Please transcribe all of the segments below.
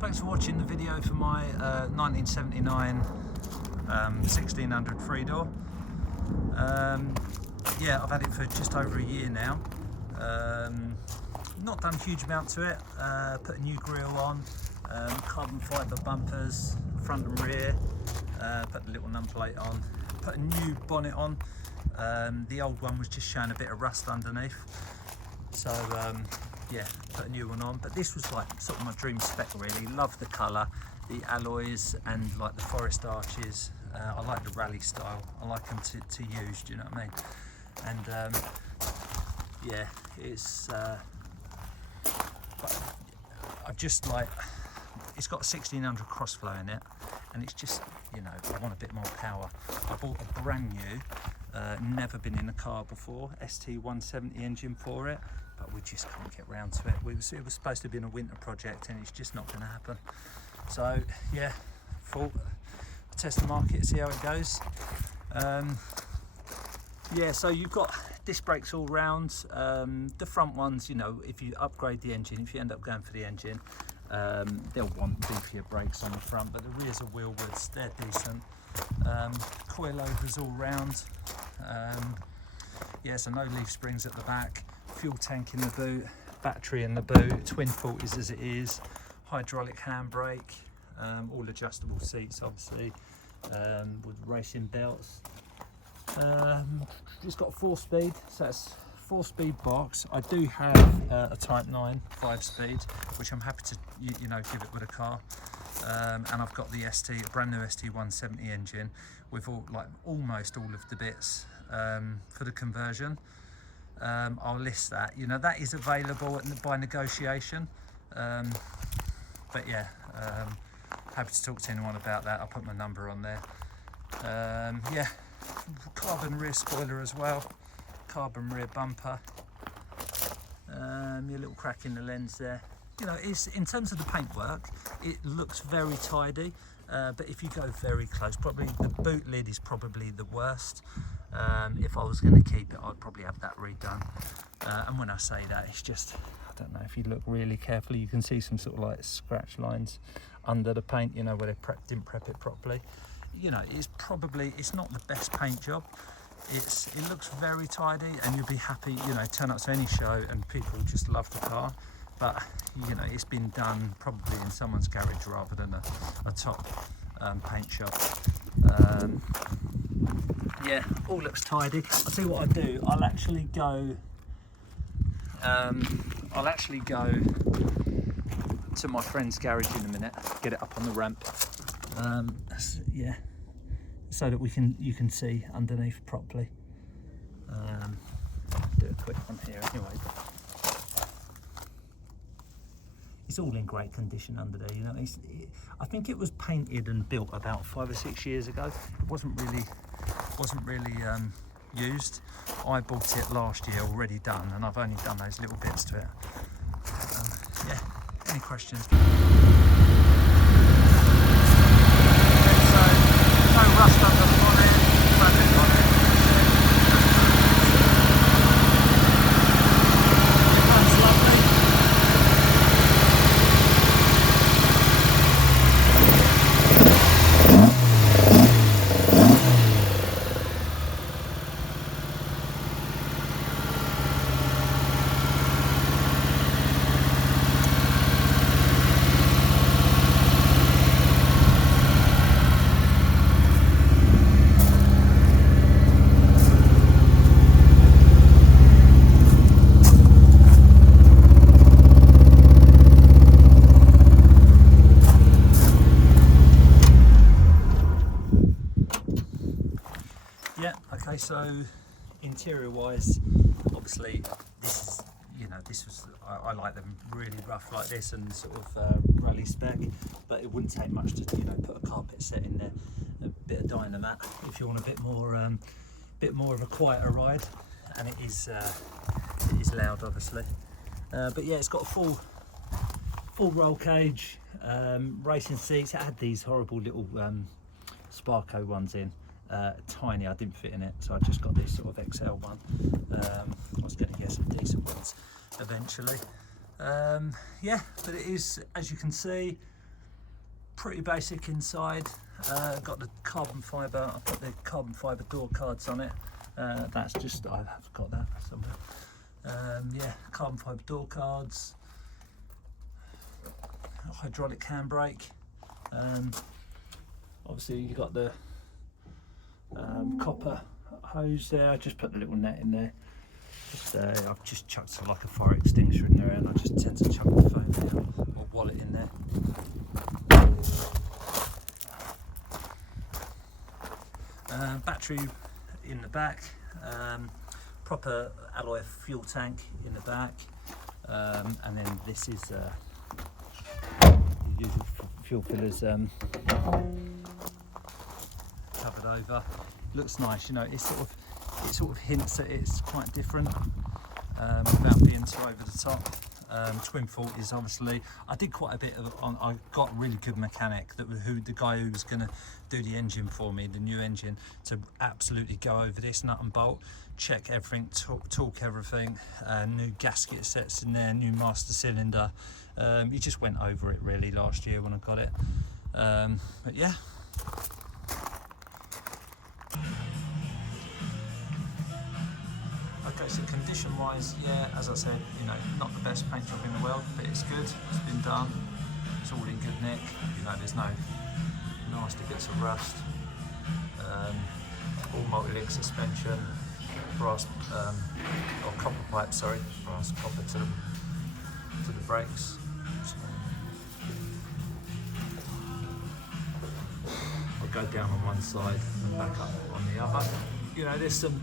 Thanks for watching the video for my 1979 1600 three-door. Yeah, I've had it for just over a year now. Not done a huge amount to it. Put a new grille on, carbon fibre bumpers, front and rear, put the little numplate on, put a new bonnet on. The old one was just showing a bit of rust underneath. So yeah, put a new one on, but this was like sort of my dream spec really. Love the colour, the alloys and like the forest arches. I like the rally style, I like them to use, do you know what I mean? And yeah, it's I just like, it's got a 1600 crossflow in it, and it's just, you know, I want a bit more power. I bought a brand new, never been in a car before, ST170 engine for it, but we just can't get round to it. It was supposed to have been a winter project, and it's just not going to happen. So yeah, thought test the market, see how it goes. Yeah, so you've got disc brakes all round. The front ones, you know, if you upgrade the engine, if you end up going for the engine, they'll want beefier brakes on the front, but the rears are wheel widths, they're decent. Coilovers all round. Yeah, so no leaf springs at the back, fuel tank in the boot, battery in the boot, twin 40s as it is, hydraulic handbrake, all adjustable seats obviously, with racing belts. It's got 4-speed, so it's 4-speed box. I do have a Type 9 5-speed, which I'm happy to you know, give it with a car. And I've got the a brand new ST170 engine with almost all of the bits for the conversion. I'll list that. You know, that is available by negotiation. But yeah, happy to talk to anyone about that. I'll put my number on there. Yeah, carbon rear spoiler as well, carbon rear bumper. Your little crack in the lens there. You know, it's, in terms of the paintwork, it looks very tidy, but if you go very close, probably the boot lid is probably the worst. If I was going to keep it, I'd probably have that redone. And when I say that, it's just, I don't know, if you look really carefully, you can see some sort of like scratch lines under the paint, you know, where they didn't prep it properly. You know, it's not the best paint job. It looks very tidy, and you'll be happy, you know, turn up to any show and people just love the car. But you know, it's been done probably in someone's garage rather than a top paint shop. Yeah, all looks tidy. I'll tell you what I do. I'll actually go to my friend's garage in a minute, get it up on the ramp. Yeah, so that you can see underneath properly. Do a quick one here anyway. It's all in great condition under there, you know. I think it was painted and built about 5 or 6 years ago. It wasn't really used. I bought it last year already done, and I've only done those little bits to it. Yeah, any questions? No rust under the bonnet, perfect bonnet. It runs lovely. Yeah, okay, so interior wise, obviously this was, I like them really rough like this and sort of rally spec, but it wouldn't take much to, you know, put a carpet set in there, a bit of Dynamat if you want a bit more of a quieter ride, and it is loud obviously. But yeah, it's got a full roll cage, racing seats. It had these horrible little Sparco ones in. Tiny, I didn't fit in it, so I just got this sort of XL one. I was going to get some decent ones eventually. Yeah, but it is, as you can see, pretty basic inside. Got the carbon fibre, I put the carbon fibre door cards on it. That's just, I have got that somewhere. Yeah, carbon fibre door cards, hydraulic handbrake. Obviously you've got the copper hose there. I just put the little net in there. I've just chucked like a fire extinguisher in there, and I just tend to chuck the phone there or wallet in there. Battery in the back, proper alloy fuel tank in the back, and then this is the usual fuel fillers covered over. Looks nice, you know. It sort of hints that it's quite different without being so over the top. Twin fault is obviously, I did quite a bit of, I got a really good mechanic, the guy who was going to do the engine for me, the new engine, to absolutely go over this nut and bolt, check everything, torque everything, new gasket sets in there, new master cylinder. He just went over it really last year when I got it. But yeah. Okay, so condition wise, yeah, as I said, you know, not the best paint job in the world, but it's good, it's been done, it's all in good nick, you know, there's no nasty bits of rust, all multi-link suspension, brass, or copper pipe, sorry, brass copper to the brakes. I'll go down on one side and back up on the other. You know, there's some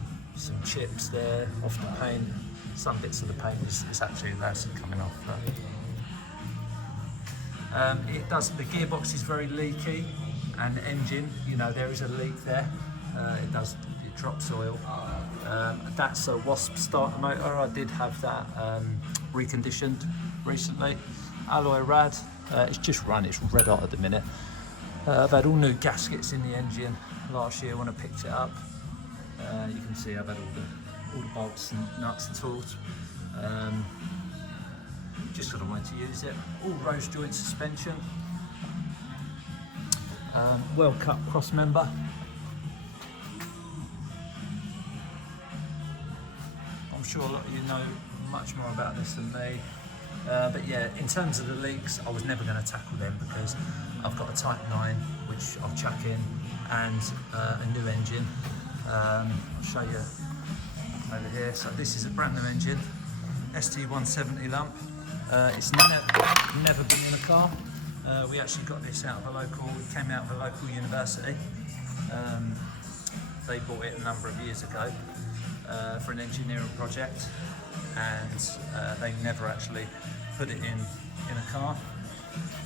chips there off the paint. Some bits of the paint is actually that's coming off. It does. The gearbox is very leaky, and the engine, you know, there is a leak there. It drops oil. That's a Wasp starter motor. I did have that reconditioned recently. Alloy rad. It's just run. It's red hot at the minute. I've had all new gaskets in the engine last year when I picked it up. You can see I've had all the bolts and nuts and tools. Just got a way to use it. All rose joint suspension. Well cut cross member. I'm sure a lot of you know much more about this than me. But yeah, in terms of the leaks, I was never going to tackle them because I've got a Type 9, which I'll chuck in, and a new engine. I'll show you over here. So this is a brand new engine, ST170 lump. It's never been in a car. We actually got this out of it came out of a local university. They bought it a number of years ago for an engineering project, and they never actually put it in a car.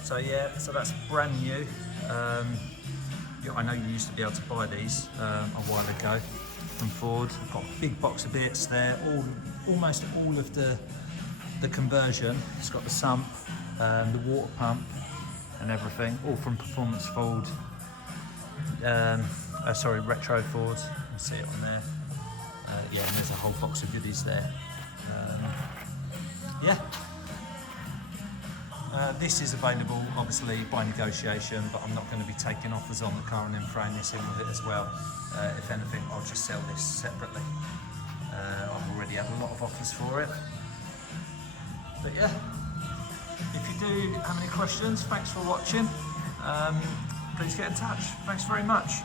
So yeah, so that's brand new. I know you used to be able to buy these a while ago from Ford. I've got a big box of bits there, almost all of the conversion. It's got the sump, the water pump and everything, all from Performance Ford. Sorry, Retro Ford. You can see it on there. Yeah, and there's a whole box of goodies there. Yeah. This is available obviously by negotiation, but I'm not going to be taking offers on the car and then throwing this in with it as well. If anything, I'll just sell this separately. I've already had a lot of offers for it. But yeah, if you do have any questions, thanks for watching. Please get in touch. Thanks very much.